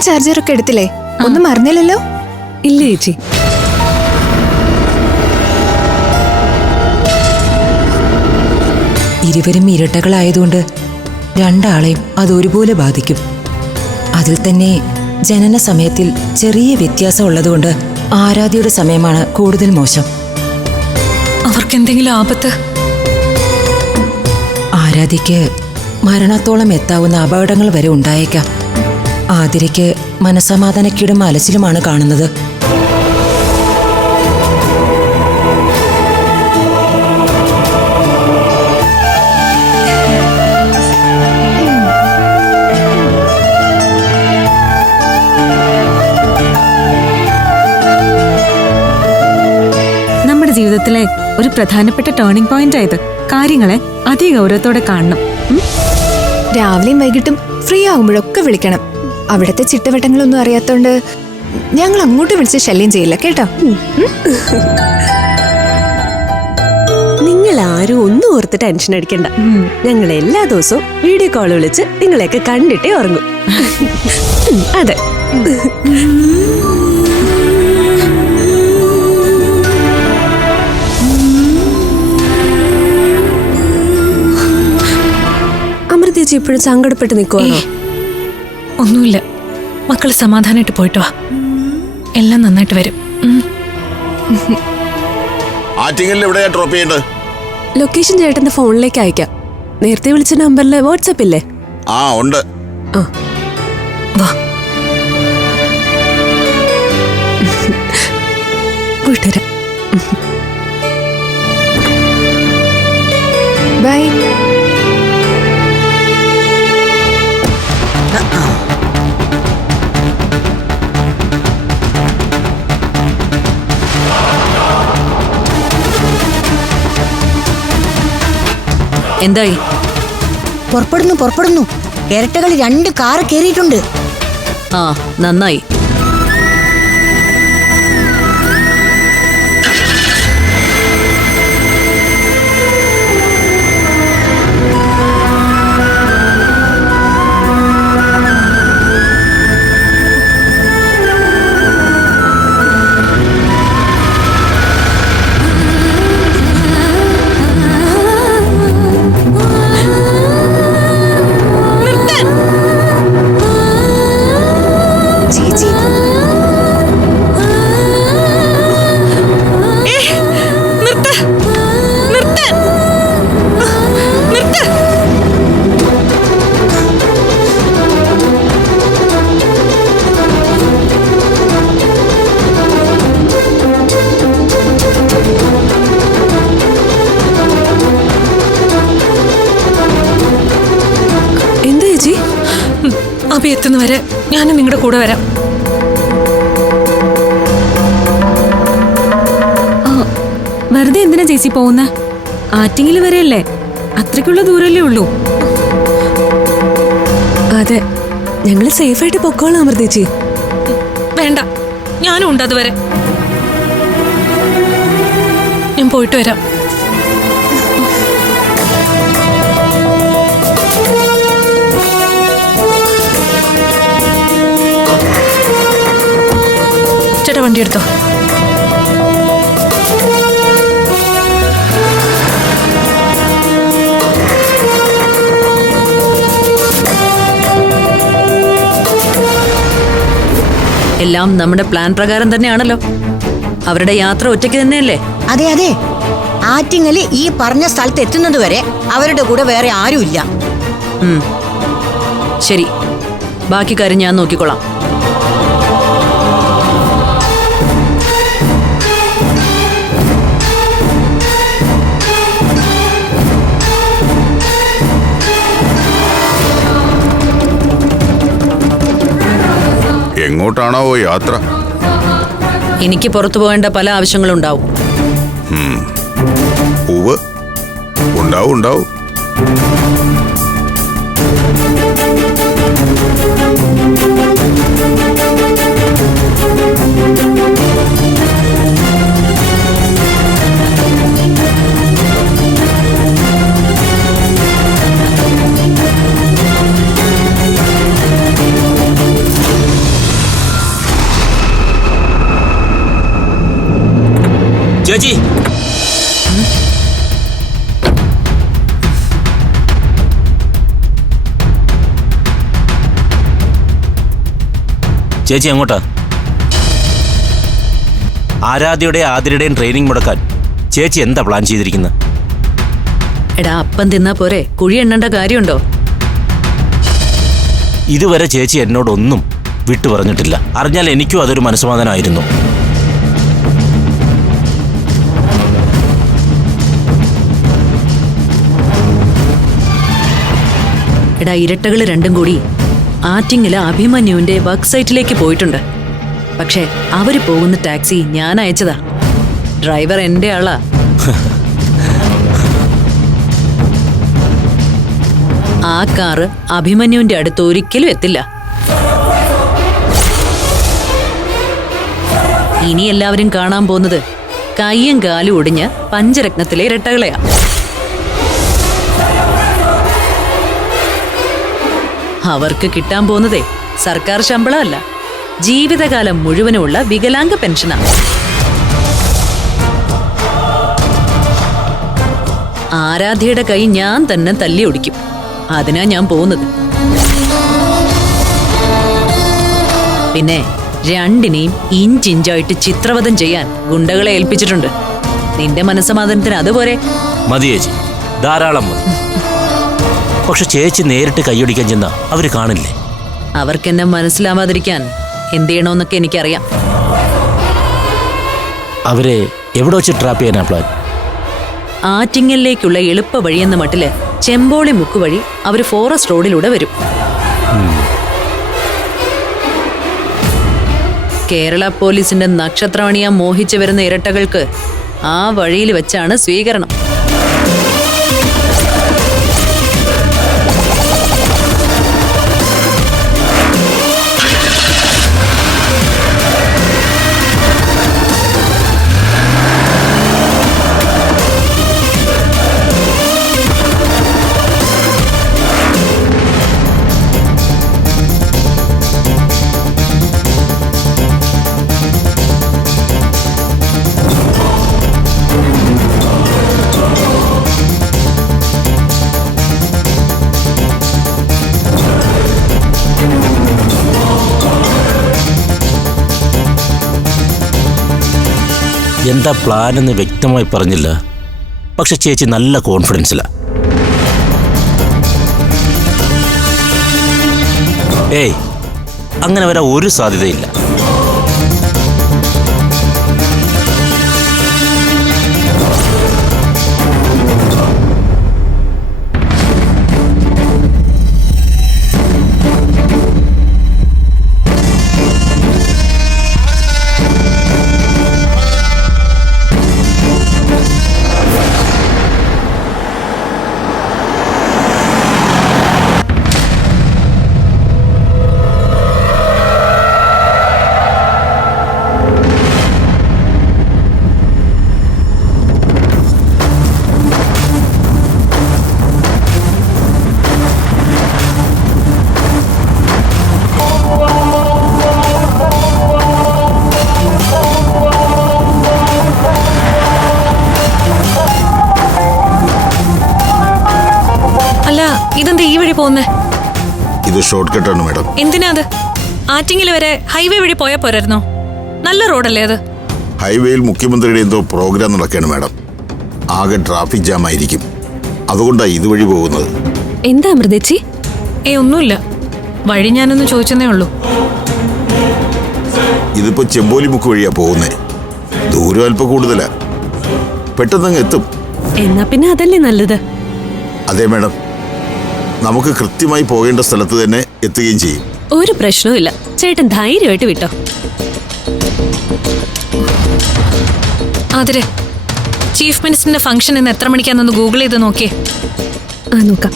ഫോണും ചാർജറൊക്കെ എടുത്തില്ലേ? ഒന്നും മറന്നില്ലല്ലോ? ഇല്ല ചേച്ചി. ഇരുവരും ഇരട്ടകളായതുകൊണ്ട് രണ്ടാളെയും അതൊരുപോലെ ബാധിക്കും. അതിൽ തന്നെ ജനന സമയത്തിൽ ചെറിയ വ്യത്യാസം ഉള്ളതുകൊണ്ട് ആരാധ്യയുടെ സമയമാണ് കൂടുതൽ മോശം. അവർക്ക് എന്തെങ്കിലും ആപത്ത്? ആരാധ്യയ്ക്ക് മരണത്തോളം എത്താവുന്ന അപകടങ്ങൾ വരെ ഉണ്ടായേക്കാം. ആതിരയ്ക്ക് മനസ്സമാധാനക്കേടും അലച്ചിലുമാണ് കാണുന്നത്. നമ്മുടെ ജീവിതത്തിലെ ഒരു പ്രധാനപ്പെട്ട ടേണിംഗ് പോയിന്റ് ആയത്. കാര്യങ്ങളെ അതിഗൗരവത്തോടെ കാണണം. രാവിലെയും വൈകിട്ടും ഫ്രീ ആകുമ്പോഴൊക്കെ വിളിക്കണം. അവിടുത്തെ ചിട്ടവട്ടങ്ങളൊന്നും അറിയാത്തോണ്ട് ഞങ്ങൾ അങ്ങോട്ട് വിളിച്ച് ശല്യം ചെയ്യില്ല കേട്ടോ. നിങ്ങൾ ആരും ഒന്നും ഓർത്ത് ടെൻഷൻ അടിക്കണ്ട. ഞങ്ങൾ എല്ലാ ദിവസവും വീഡിയോ കോൾ വിളിച്ച് നിങ്ങളെയൊക്കെ കണ്ടിട്ടേ ഉറങ്ങും. അതെ. അമൃതേച്ചി ഇപ്പോഴും സങ്കടപ്പെട്ട് നിൽക്കുവാണോ? ഒന്നുമില്ല, മക്കള് സമാധാനമായിട്ട് പോയിട്ട് വാ. എല്ലാം നന്നായിട്ട് വരും. ലൊക്കേഷൻ ചേട്ടന്റെ ഫോണിലേക്ക് അയക്കാം. നേരത്തെ വിളിച്ച നമ്പറിൽ വാട്സാപ്പ് ഇല്ലേ? ആ ഉണ്ട്. വാ. വീട്ടുകാരാ. ബൈ. എന്തായി? പുറപ്പെടുന്നു. ഇരട്ടകൾ 2 കാറ് കേറിയിട്ടുണ്ട്. ആ, നന്നായി. അഭി എത്തുന്നവരെ ഞാനും നിങ്ങളുടെ കൂടെ വരാം. വെറുതെ എന്തിനാ ചേച്ചി പോകുന്ന? ആറ്റിങ്ങിൽ വരെയല്ലേ, അത്രയ്ക്കുള്ള ദൂരല്ലേ ഉള്ളൂ. അതെ, ഞങ്ങള് സേഫായിട്ട് പൊക്കോളാം അമൃതേച്ചി. വേണ്ട, ഞാനും ഉണ്ട് അതുവരെ. ഞാൻ പോയിട്ട് വരാം. ചേട്ടാ വണ്ടി എടുത്തോ. എല്ലാം നമ്മുടെ പ്ലാൻ പ്രകാരം തന്നെയാണല്ലോ. അവരുടെ യാത്ര ഒറ്റയ്ക്ക് തന്നെയല്ലേ? അതെ. ആറ്റിങ്ങല് ഈ പറഞ്ഞ സ്ഥലത്ത് എത്തുന്നത് വരെ അവരുടെ കൂടെ വേറെ ആരുമില്ല. ശരി, ബാക്കി കാര്യം ഞാൻ നോക്കിക്കൊള്ളാം. എങ്ങോട്ടാണോ യാത്ര? എനിക്ക് പുറത്തു പോകേണ്ട പല ആവശ്യങ്ങളുണ്ടാവും. ഉണ്ടാവും. ചേച്ചി എങ്ങോട്ടാ? ആരാധ്യയുടെ ആതിരയുടെയും ട്രെയിനിങ് മുടക്കാൻ ചേച്ചി എന്താ പ്ലാൻ ചെയ്തിരിക്കുന്നത്? എടാ, അപ്പം തിന്നാ പോരെ, കുഴി എണ്ണേണ്ട കാര്യമുണ്ടോ? ഇതുവരെ ചേച്ചി എന്നോടൊന്നും വിട്ടു പറഞ്ഞിട്ടില്ല. അറിഞ്ഞാൽ എനിക്കും അതൊരു മനസ്സമാധാനമായിരുന്നു. എടാ, ഇരട്ടകൾ രണ്ടും കൂടി ആറ്റിങ്ങല് അഭിമന്യുവിന്റെ വർക്ക് സൈറ്റിലേക്ക് പോയിട്ടുണ്ട്. പക്ഷെ അവര് പോകുന്ന ടാക്സി ഞാൻ അയച്ചതാ. ഡ്രൈവർ എന്റെ ആളാ. ആ കാറ് അഭിമന്യുവിന്റെ അടുത്ത് ഒരിക്കലും എത്തില്ല. ഇനി എല്ലാവരും കാണാൻ പോകുന്നത് കയ്യും കാലും ഒടിഞ്ഞ് പഞ്ചരത്നത്തിലെ ഇരട്ടകളെയാ. അവർക്ക് കിട്ടാൻ പോകുന്നതേ സർക്കാർ ശമ്പളമല്ല, ജീവിതകാലം മുഴുവനുമുള്ള വികലാംഗ പെൻഷനാ. ആരാധ്യയുടെ കൈ ഞാൻ തന്നെ തല്ലി ഒടിക്കും. അതിനാ ഞാൻ പോകുന്നത്. പിന്നെ രണ്ടിനെയും ഇഞ്ചിഞ്ചായിട്ട് ചിത്രവധം ചെയ്യാൻ ഗുണ്ടകളെ ഏൽപ്പിച്ചിട്ടുണ്ട്. നിന്റെ മനസ്സമാധാനത്തിന് അതുപോലെ. മതി ചേച്ചി, ധാരാളം മതി. പക്ഷെ ചേച്ചി നേരിട്ട് കൈയൊടിക്കാൻ ചെന്ന അവര് കാണില്ലേ? അവർക്കെന്നെ മനസ്സിലാവാതിരിക്കാൻ എന്ത് ചെയ്യണമെന്നൊക്കെ എനിക്കറിയാം. അവരെ എവിടെ വെച്ച് ട്രാപ്പ് ചെയ്യാനാ പ്ലാൻ? ആറ്റിങ്ങലിലേക്കുള്ള എളുപ്പ വഴിയെന്ന മട്ടില് ചെമ്പോളി മുക്ക് വഴി അവര് ഫോറസ്റ്റ് റോഡിലൂടെ വരും. കേരള പോലീസിന്റെ നക്ഷത്രമണിയാ മോഹിച്ചു വരുന്ന ഇരട്ടകൾക്ക് ആ വഴിയിൽ വെച്ചാണ് സ്വീകരണം. എന്താ പ്ലാൻ എന്ന് വ്യക്തമായി പറഞ്ഞില്ല. പക്ഷെ ചേച്ചി നല്ല കോൺഫിഡൻസിലാ. ഏയ്, അങ്ങനെ വരാൻ ഒരു സാധ്യതയില്ല. ഇതെന്താ ഈ വഴി പോകുന്നേ? ഇത് ഷോർട്ട് കട്ടാണ് മാഡം. എന്തിനാ അത്? ആറ്റിങ്ങൽ വരെ ഹൈവേ വഴി പോയാ പോരായിരുന്നോ? നല്ല റോഡല്ലേ അത്? ഹൈവേയിൽ മുഖ്യമന്ത്രിയുടെ എന്തോ പ്രോഗ്രാം നടക്കുകയാണ് മാഡം. ആകെ ട്രാഫിക് ജാം ആയിരിക്കും. അതുകൊണ്ടാണ് ഇതുവഴി പോകുന്നത്. എന്താ അമൃതേച്ചി? ഒന്നുമില്ല, വഴി ഞാനൊന്ന് ചോദിച്ചെന്നേ ഉള്ളൂ. ഇതിപ്പോ ചെമ്പോലി മുക്ക് വഴിയാ പോകുന്നേ. ദൂരം അല്പം കൂടുതലാ, പെട്ടെന്നങ്ങ് എത്തും. എന്നാ പിന്നെ അതല്ലേ നല്ലത്. അതെ മാഡം, നമുക്ക് കൃത്യമായി പോകേണ്ട സ്ഥലത്ത് തന്നെ എത്തുകയും ചെയ്യും. ഒരു പ്രശ്നവും ഇല്ല, ചേട്ടൻ ധൈര്യമായിട്ട് വിട്ടോ. ആതിരെ, ചീഫ് മിനിസ്റ്ററിന്റെ ഫംഗ്ഷൻ ഇന്ന് എത്ര മണിക്കാന്നൊന്ന് ഗൂഗിൾ ചെയ്ത് നോക്കിയേ. നോക്കാം.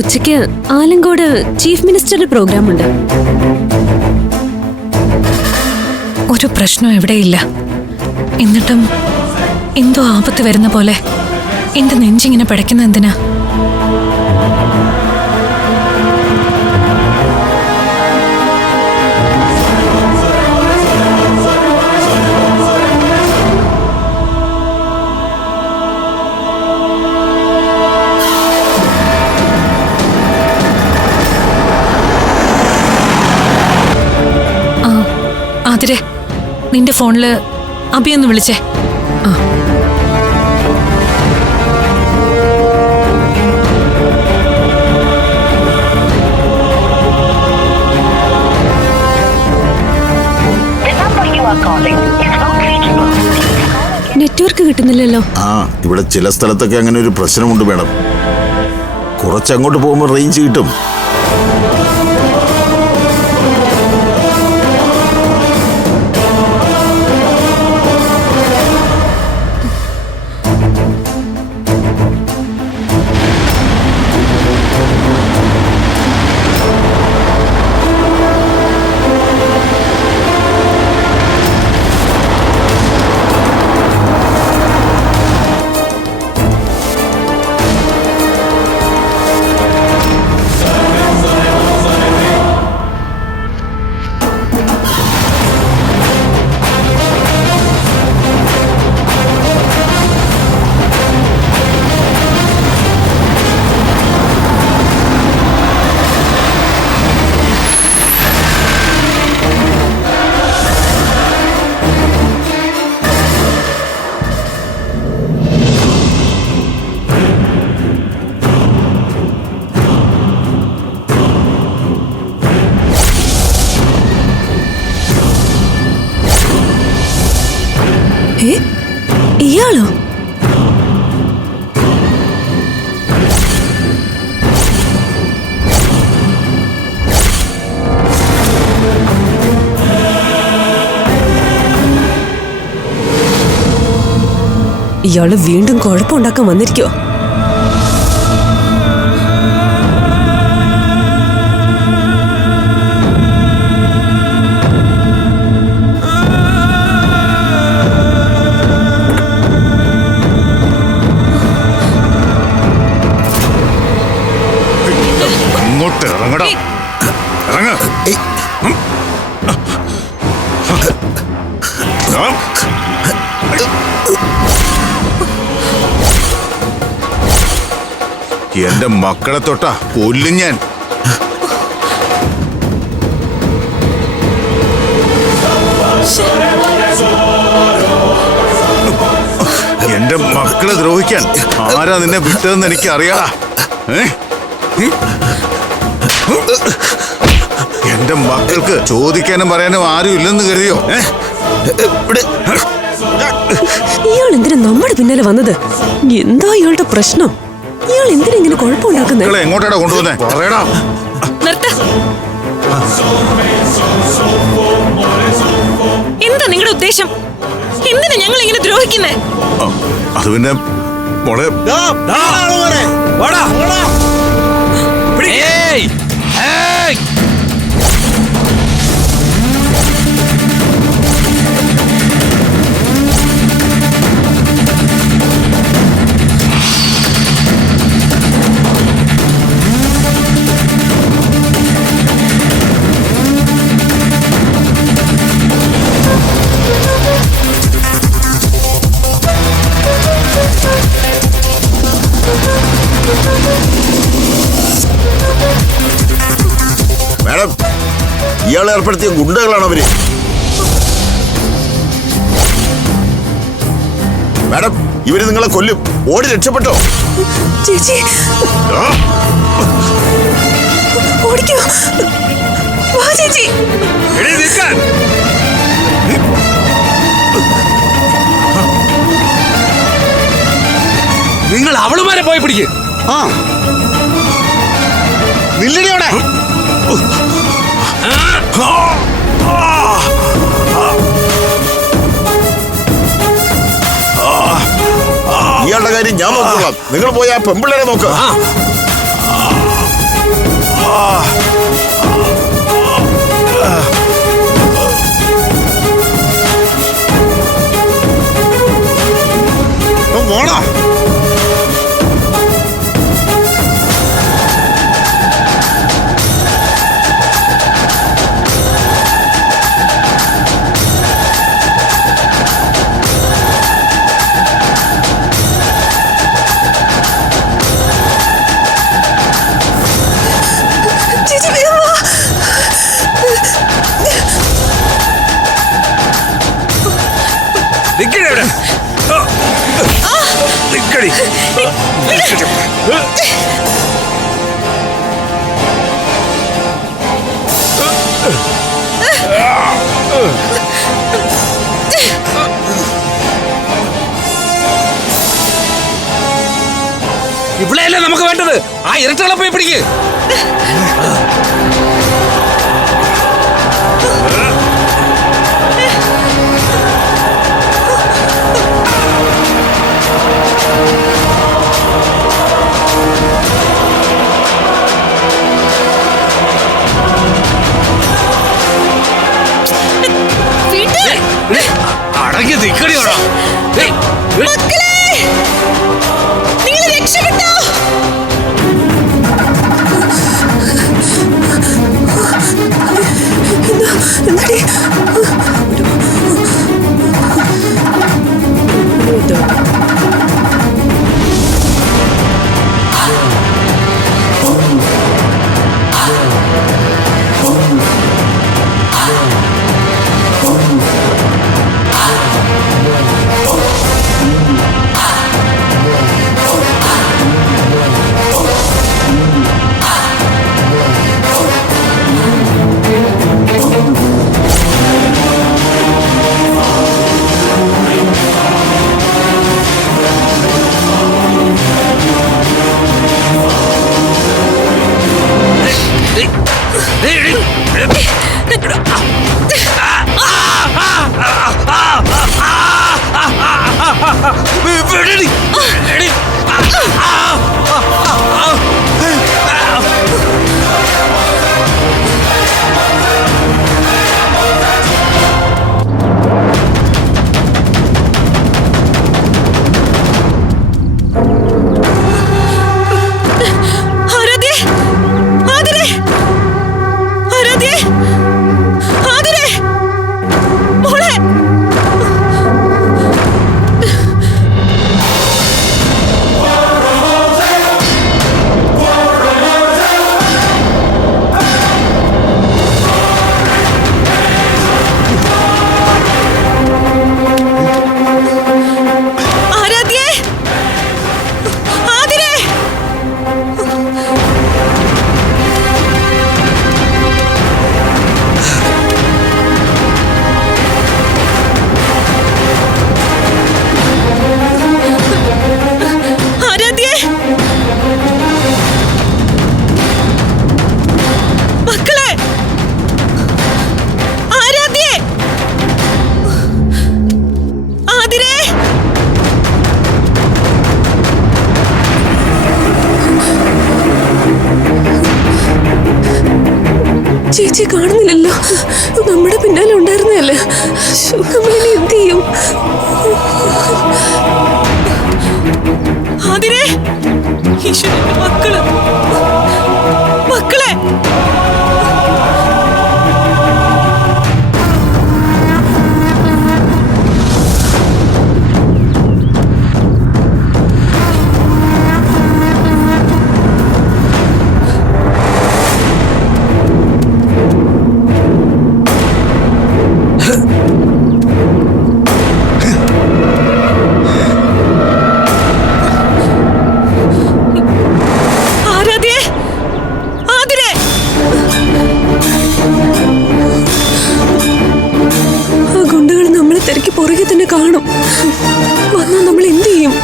ഉച്ചയ്ക്ക് ആലങ്കോട് ചീഫ് മിനിസ്റ്ററുടെ പ്രോഗ്രാം ഉണ്ട്. ഒരു പ്രശ്നം എവിടെയില്ല. എന്നിട്ടും എന്തോ ആപത്ത് വരുന്ന പോലെ എന്റെ നെഞ്ചിങ്ങനെ പിടയ്ക്കുന്ന എന്തിനാ? നിന്റെ ഫോണില് അഭിയൊന്ന് വിളിച്ചേ. നെറ്റ്വർക്ക് കിട്ടുന്നില്ലല്ലോ. ആ ഇവിടെ ചില സ്ഥലത്തൊക്കെ അങ്ങനെ ഒരു പ്രശ്നമുണ്ട് മാഡം. കുറച്ചങ്ങോട്ട് പോകുമ്പോൾ റേഞ്ച് കിട്ടും. ഇയാളോ? ഇയാള് വീണ്ടും കുഴപ്പമുണ്ടാക്കാൻ വന്നിരിക്കോ? അങ്ങോട്ട് ഇറങ്ങടാ. ഇറങ്ങ. എന്റെ മക്കളെ തൊട്ടാ കൊല്ലും ഞാൻ. എന്റെ മക്കളെ ദ്രോഹിക്കാൻ ആരാ നിന്നെ വിട്ടതെന്ന് എനിക്ക് അറിയാടാ. എന്റെ മക്കൾക്ക് ചോദിക്കാനും പറയാനും ആരും ഇല്ലെന്ന് കരുതിയോ? ഇയാൾ എന്തിനാ നമ്മുടെ പിന്നാലെ വന്നത്? എന്താ ഇയാളുടെ പ്രശ്നം? ഇയാൾ എന്തിനാ ഇങ്ങനെ കുഴപ്പമുണ്ടാക്കുന്നത്? എങ്ങോട്ടാടാ കൊണ്ടുവന്നേ? പറയടാ. നിർത്ത. എന്താ നിങ്ങളുടെ ഉദ്ദേശം? എന്തിനാ ഞങ്ങൾ ഇങ്ങനെ ദ്രോഹിക്കുന്നേ? അത് പിന്നെ മോളെ മാഡം, ഇയാൾ ഏർപ്പെടുത്തിയ ഗുണ്ടകളാണ് അവര്. മാഡം, ഇവര് നിങ്ങളെ കൊല്ലും. ഓടി രക്ഷപ്പെട്ടോ? ചേച്ചി ഓടിക്കോ. വാ ചേച്ചി. നിങ്ങൾ അവളുമാരെ പോയി പിടിക്ക്. നില്ലടിയോടെ. ഇയാളുടെ കാര്യം ഞാൻ നോക്കാം. നിങ്ങൾ പോയി ആ പെമ്പിള്ളേരെ നോക്ക. മോണോ നിക്കടി. ഇവിടെയല്ലേ നമുക്ക് വേണ്ടത്. ആ ഇരട്ടകളെ പോയി പിടിക്ക്. അടങ്ങി നിക്കടിയോടാ. ചേച്ചി കാണുന്നില്ലല്ലോ. നമ്മുടെ പിന്നാലെ ഉണ്ടായിരുന്നല്ലേ. നമ്മളിനി എന്ത് ചെയ്യും? മക്കളെ പുറകെ തന്നെ കാണും. വന്നാൽ നമ്മൾ എന്ത് ചെയ്യും?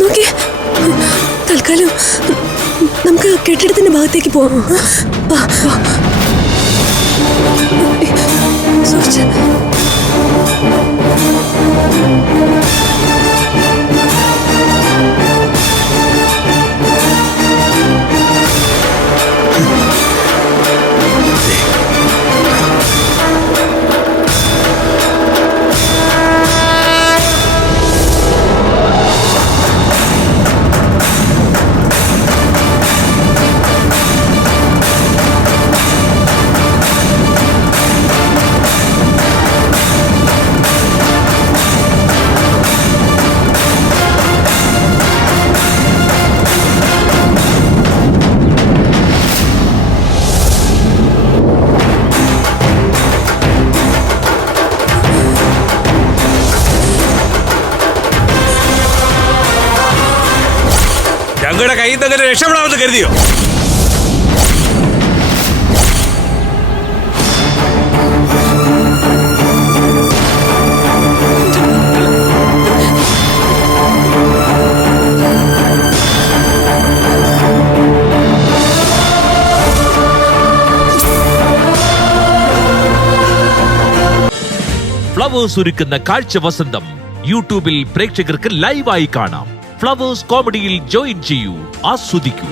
നോക്കിയേ, തൽക്കാലം നമുക്ക് കെട്ടിടത്തിന്റെ ഭാഗത്തേക്ക് പോവാം. ഞങ്ങളുടെ കയ്യിൽ നിന്ന് അങ്ങനെ രക്ഷപ്പെടാമെന്ന് കരുതിയോ? ഫ്ലവേഴ്സ് ഒരുക്കുന്ന കാഴ്ച വസന്തം യൂട്യൂബിൽ പ്രേക്ഷകർക്ക് ലൈവായി കാണാം. ഫ്ലവേഴ്സ് കോമഡിയിൽ ജോയിൻ ചെയ്യൂ, ആസ്വദിക്കൂ.